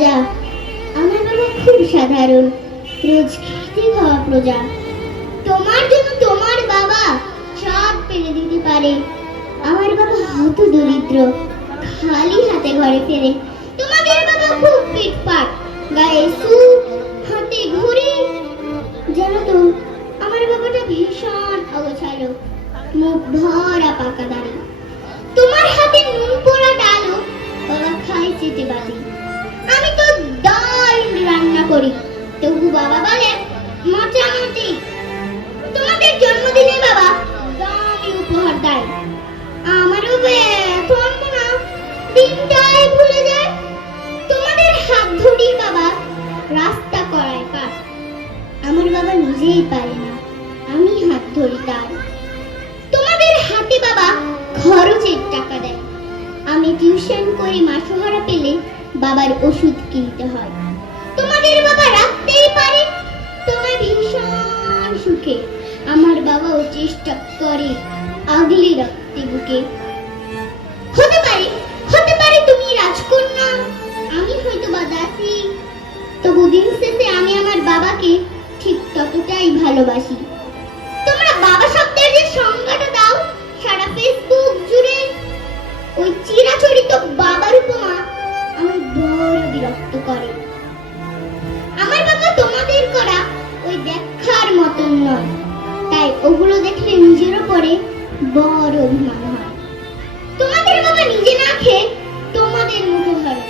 রাজা আমার বাবা খুব সাধারণ, রোজ খেতে খাওয়া প্রজা। তোমার জন্য তোমার বাবা সব পেরে দিতে পারে। আমার বাবা হত দরিদ্র, খালি হাতে ঘরে ফেরে। তোমাদের বাবা খুব পিটপাট, গায়ে সুপ হাতে ঘুরে জানো তো, আমার বাবাটা ভীষণ অগোছালো, মুখ ভরা পাকা দাঁড়ি। তোমার হাতে নুন পোড়া ডালো বাবা খাই চেটে নিজেই পারে না। আমি হাত ধরি তার তোমাদের হাতে বাবা খরচের টাকা দেয়। আমি টিউশন করে মাসোহারা পেলে বাবার ওষুধ কিনতে হয়। তোমাদের বাবা রাখতেই পারে, তোমার ভীষণ সুখে। আমার বাবাও চেষ্টা করে আগলে রাখতে বুকে। ভালোবাসি। তোমরা বাবা শব্দের যে সংজ্ঞাটা দাও, সারা ফেসবুক জুড়ে ওই চিরাচরিত বাবার উপমা আমার বড় বিরক্ত করে। আমার বাবা তোমাদের করা ওই দেখার মতন নয়, তাই ওগুলো দেখলে নিজের উপরে বড় অভিমান হয়। তোমাদের বাবা নিজে না খেয়ে তোমাদের মুখে ধরে।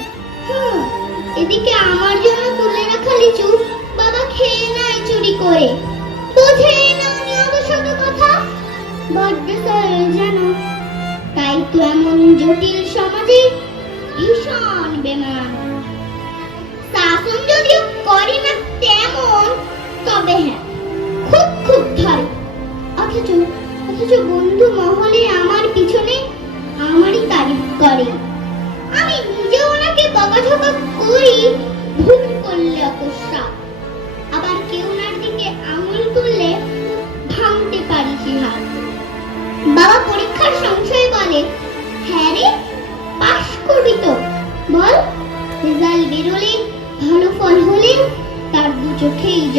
এদিকে আমার বড্ড সরল জানো। তাই তো এমন জটিল না তেমন, তবে হ্যাঁ খুব খুব অথচ অথচ বন্ধু মহলে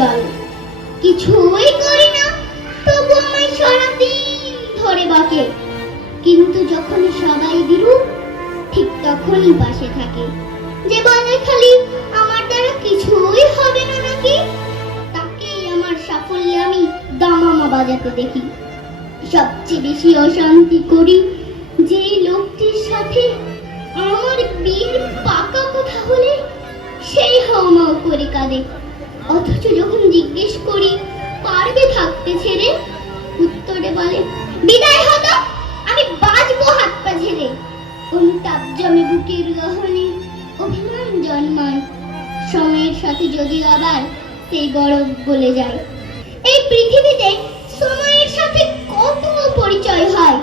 জল কিছুই করি না, তবু আমায় সারাদিন ধরে বকে। কিন্তু যখন সবাই বিরূপ, ঠিক তখনই পাশে থাকে। যে বলে খালি, আমার দ্বারা কিছুই হবে না নাকি? তাকেই আমার সাফল্যে আমি দামামা বাজাতে দেখি। সবচেয়ে বেশি অশান্তি করি যে লোকটির সাথে আমার বিয়ের পাকা কথা হলে সেই হাওমাও করে কাঁদে। অথচ যখন জিজ্ঞেস করি, পারবে থাকতে ছেড়ে? উত্তরে বলে, বিদায় হতো, আমি বাজবো হাত পা ঝেড়ে। অনুতাপ জমে বুকের গহনে অভিমান জন্মায়। সময়ের সাথে যদি আবার সেই গরব বলে যায়। এই পৃথিবীতে সময়ের সাথে কত পরিচয় হয়?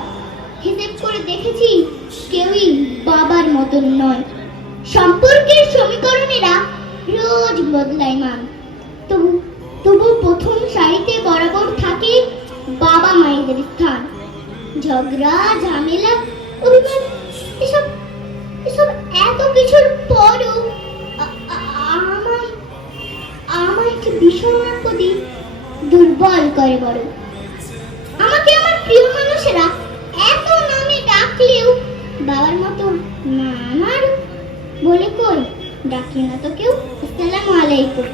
হিসেব করে দেখেছি, কেউই বাবার মতন নয়। সম্পর্কের সমীকরণেরা রোজ বদলায় মান। প্রথম সারিতে বরাবর থাকে বাবা মায়েদের স্থান। ঝগড়া, ঝামেলা, অভিমান, এসব এসব এত কিছুর পরও আ- আ- আমায় আমায় একটি বিষণ্ণর প্রতি দুর্বল করে বড়। আমাকে আমার প্রিয় মানুষেরা এত নামে ডাকলেও বাবার মতো না আমার বলে কই? ডাকি না তো কেউ। আসসালামু আলাইকুম।